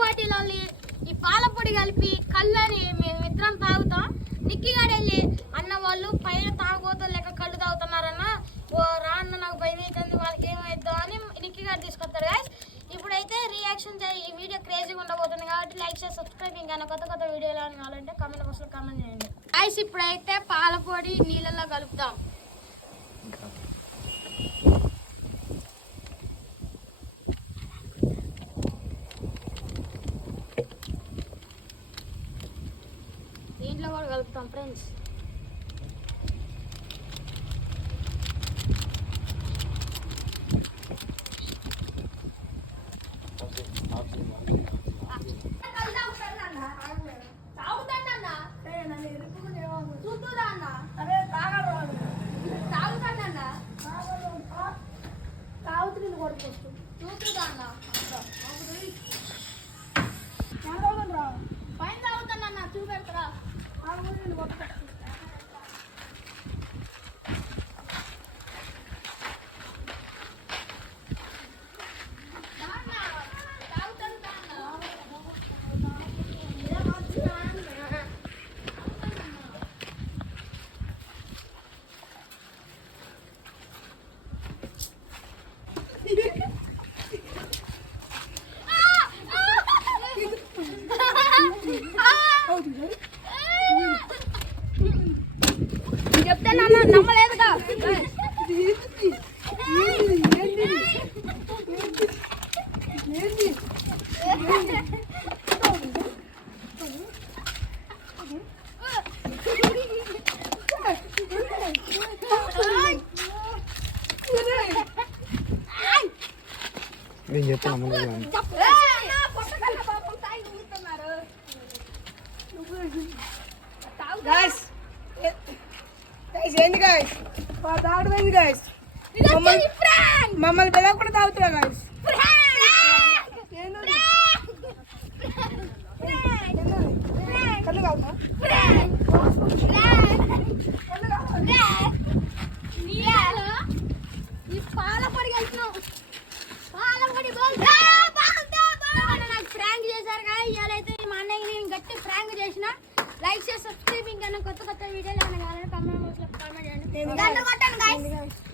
Bottle ఈ పాల పొడి కలిపి కళ్ళని మేమిద్దరం తాగుతాం. నిక్కిగాడు వెళ్ళి అన్న వాళ్ళు పైన తాగుబోతులు లెక్క కళ్ళు తాగుతున్నారన్న, ఓ రా అన్న నాకు భయం అవుతుంది వాళ్ళకి ఏమైద్దో అని నిక్కిగాడు తీసుకొస్తాడు గాయస్. ఇప్పుడైతే రియాక్షన్ ఈ వీడియో క్రేజీగా ఉండబోతుంది కాబట్టి లైక్ చేసి సబ్స్క్రైబ్, ఇంకా కొత్త కొత్త వీడియోలు అని కావాలంటే కామెంట్ బాక్స్లో కామెంట్ చేయండి గాయస్. ఇప్పుడైతే పాల పొడి నీళ్ళల్లో కలుపుతాం. దీంట్లో కూడా కలుపుతాం ఫ్రెండ్స్. పైన తాగుతానన్నా చూపెడతారా? చెప్తే నమ్మలేదుగా. నేను చెప్తాను ఏంది గాయస్, తాగడం ఏంది గాయస్? మమ్మల్ని పిల్లలు కూడా తాగుతున్నా గాయస్. పాలపొడి కలిసినాం. పాలపొడి నాకు ఫ్రాంక్ చేశారు కదా. ఇవాళైతే మా అన్నయ్య నేను గట్టి ఫ్రాంక్ చేసిన. లైక్ చేసి సబ్స్క్రైబ్, ఇంకా కొత్త కొత్త వీడియోలు ఏమైనా కావాలంటే కామెంట్ బాక్స్లో కామెంట్ చేయండి.